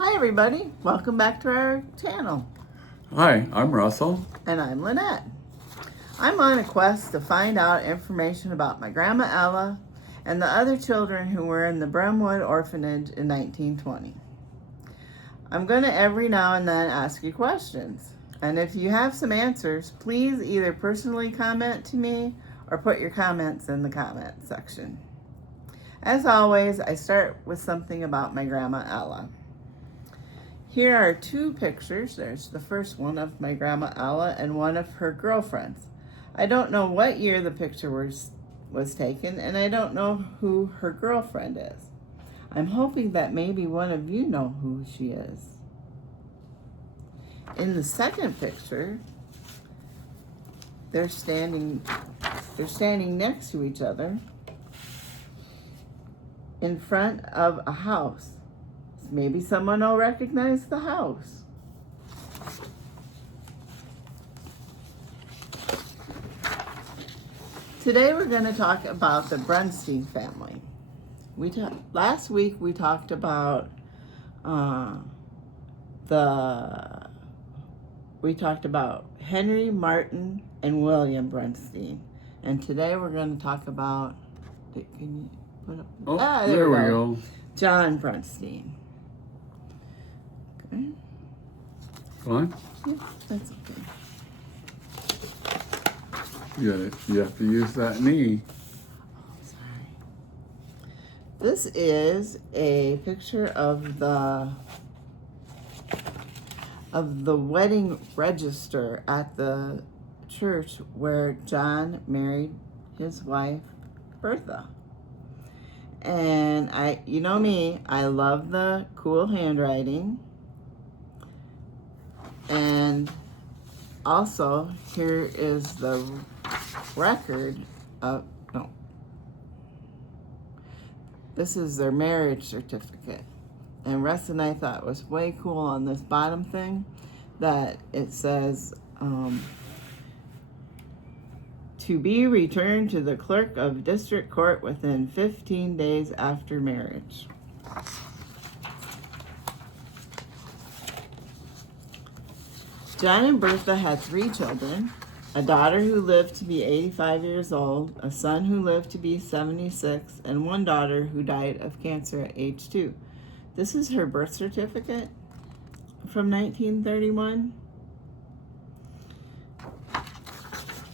Hi everybody, welcome back to our channel. Hi, I'm Russell. And I'm Lynette. I'm on a quest to find out information about my Grandma Ella and the other children who were in the Brentwood Orphanage in 1920. I'm going to every now and then ask you questions. And if you have some answers, please either personally comment to me or put your comments in the comment section. As always, I start with something about my Grandma Ella. Here are two pictures. There's the first one of my Grandma Ella and one of her girlfriends. I don't know what year the picture was taken, and I don't know who her girlfriend is. I'm hoping that maybe one of you know who she is. In the second picture, they're standing next to each other in front of a house. Maybe someone will recognize the house. Today we're going to talk about the Brunstein family. Last week we talked about Henry, Martin, and William Brunstein, and today we're going to talk about. Can you put up? There we go. John Brunstein. Okay. Fine. Yeah, that's okay. You have to use that knee. Sorry. This is a picture of the wedding register at the church where John married his wife, Bertha. And you know me, I love the cool handwriting. And also, here is the record of, this is their marriage certificate. And Russ and I thought it was way cool on this bottom thing that it says, to be returned to the clerk of district court within 15 days after marriage. John and Bertha had 3 children, a daughter who lived to be 85 years old, a son who lived to be 76, and one daughter who died of cancer at age 2. This is her birth certificate from 1931.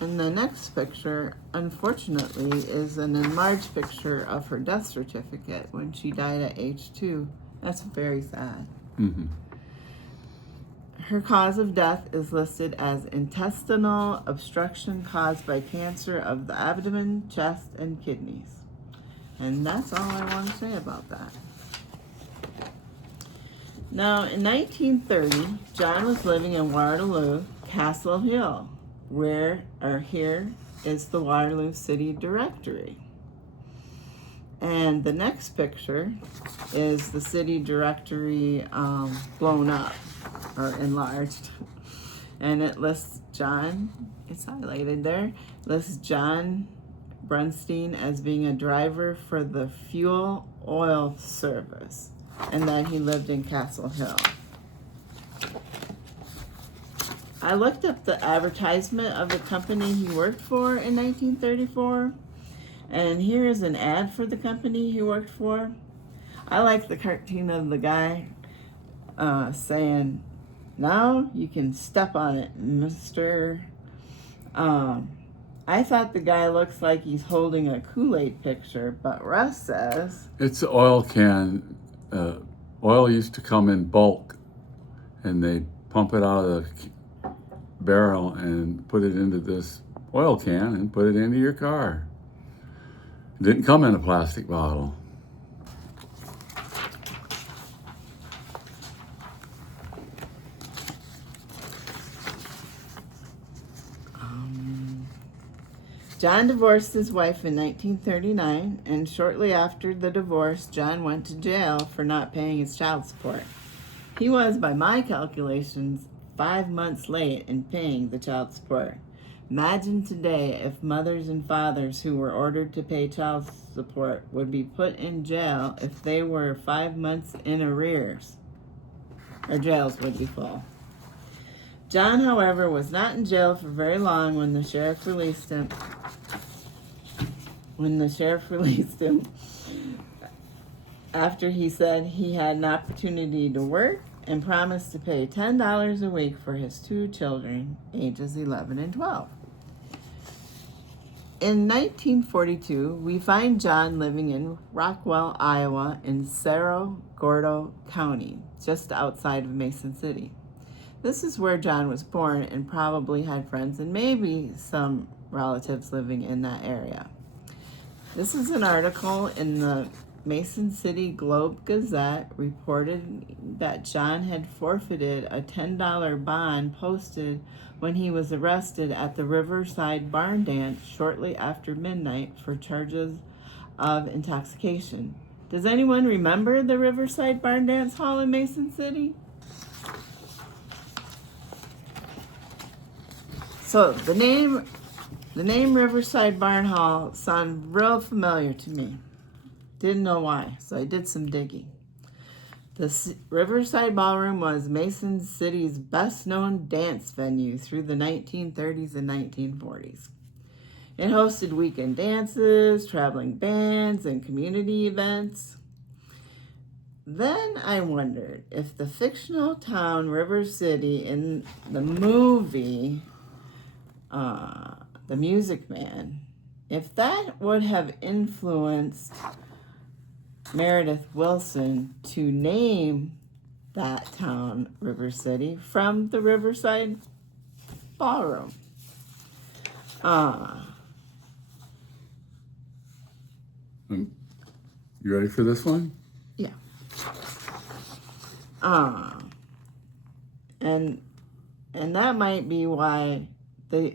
And the next picture, unfortunately, is an enlarged picture of her death certificate when she died at age 2. That's very sad. Mm-hmm. Her cause of death is listed as intestinal obstruction caused by cancer of the abdomen, chest, and kidneys. And that's all I want to say about that. Now, in 1930, John was living in Waterloo, Castle Hill, here is the Waterloo City Directory. And the next picture is the city directory blown up or enlarged. And it lists John, it's highlighted there, lists John Brunstein as being a driver for the fuel oil service, and that he lived in Castle Hill. I looked up the advertisement of the company he worked for in 1934, and here is an ad for the company he worked for. I like the cartoon of the guy saying, "Now you can step on it, mister." I thought the guy looks like he's holding a Kool-Aid picture, but Russ says... It's an oil can. Oil used to come in bulk, and they'd pump it out of the barrel and put it into this oil can and put it into your car. It didn't come in a plastic bottle. John divorced his wife in 1939, and shortly after the divorce, John went to jail for not paying his child support. He was, by my calculations, 5 months late in paying the child support. Imagine today if mothers and fathers who were ordered to pay child support would be put in jail if they were 5 months in arrears. or jails would be full. John, however, was not in jail for very long when the sheriff released him. After he said he had an opportunity to work and promised to pay $10 a week for his two children, ages 11 and 12. In 1942, we find John living in Rockwell, Iowa, in Cerro Gordo County, just outside of Mason City. This is where John was born and probably had friends and maybe some relatives living in that area. This is an article in the Mason City Globe-Gazette reported that John had forfeited a $10 bond posted when he was arrested at the Riverside Barn Dance shortly after midnight for charges of intoxication. Does anyone remember the Riverside Barn Dance Hall in Mason City? So the name Riverside Barn Hall sounded real familiar to me. Didn't know why, so I did some digging. The Riverside Ballroom was Mason City's best-known dance venue through the 1930s and 1940s. It hosted weekend dances, traveling bands, and community events. Then I wondered if the fictional town River City in the movie The Music Man, if that would have influenced Meredith Willson to name that town River City from the Riverside Ballroom. You ready for this one? Yeah. And that might be why the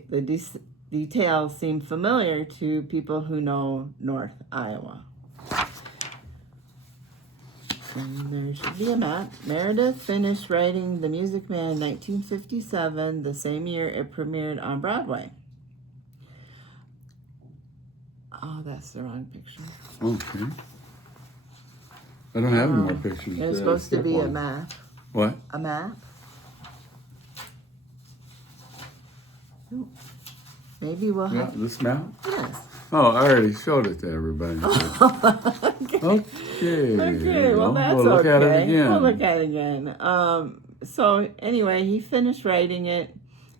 details seem familiar to people who know North Iowa. And there should be a map. Meredith finished writing The Music Man in 1957, the same year it premiered on Broadway. Oh, that's the wrong picture. Okay. I don't have any more pictures. There's supposed to be a map. What? A map? Maybe we'll have... Yeah, this map? Yes. Oh, I already showed it to everybody. Okay, well that's we'll look okay. at it again. We'll look at it again. So anyway, he finished writing it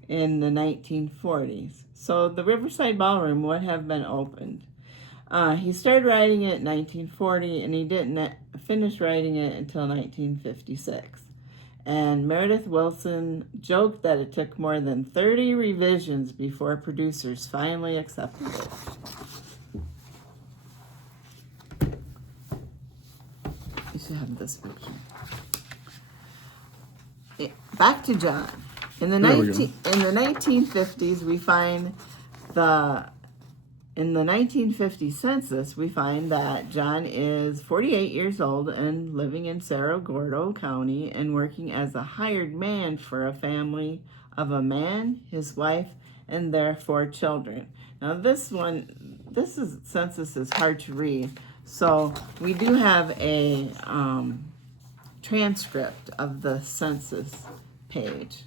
in the 1940s. So the Riverside Ballroom would have been opened. He started writing it in 1940, and he didn't finish writing it until 1956. And Meredith Willson joked that it took more than 30 revisions before producers finally accepted it. You should have this picture. Back to John. In the 1950s, we find in the 1950 census, we find that John is 48 years old and living in Cerro Gordo County and working as a hired man for a family of a man, his wife, and their 4 children. Now this census is hard to read, so we do have a transcript of the census page.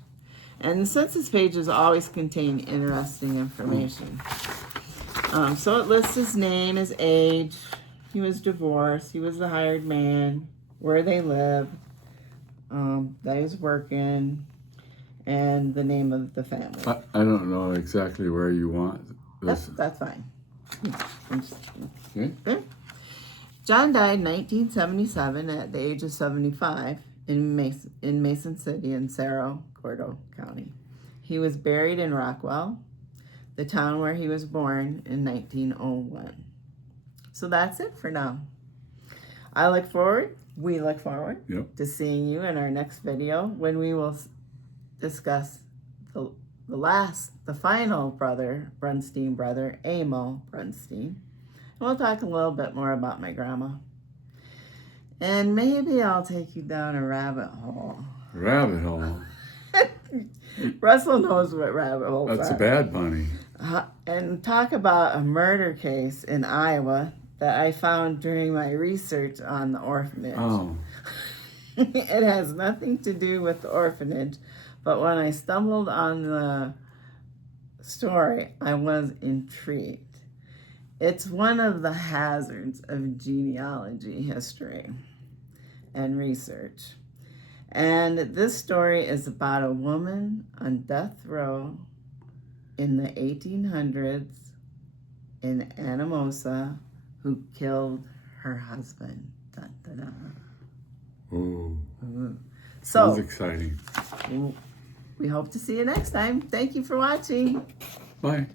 And the census pages always contain interesting information. So it lists his name, his age, he was divorced, he was the hired man, where they live, that he was working, and the name of the family. I don't know exactly where you want this. That's fine. Okay. There. John died in 1977 at the age of 75 in Mason City in Cerro Gordo County. He was buried in Rockwell, the town where he was born, in 1901. So that's it for now. We look forward Yep. to seeing you in our next video when we will discuss the final Brunstein brother, Emil Brunstein. And we'll talk a little bit more about my grandma. And maybe I'll take you down a rabbit hole. Rabbit hole? Russell knows what rabbit holes are. That's a bad bunny. And talk about a murder case in Iowa that I found during my research on the orphanage. Oh. It has nothing to do with the orphanage, but when I stumbled on the story, I was intrigued. It's one of the hazards of genealogy history and research. And this story is about a woman on death row in the 1800s in Anamosa who killed her husband. Dun, dun, dun. Ooh, So, sounds exciting. we hope to see you next time. Thank you for watching. Bye.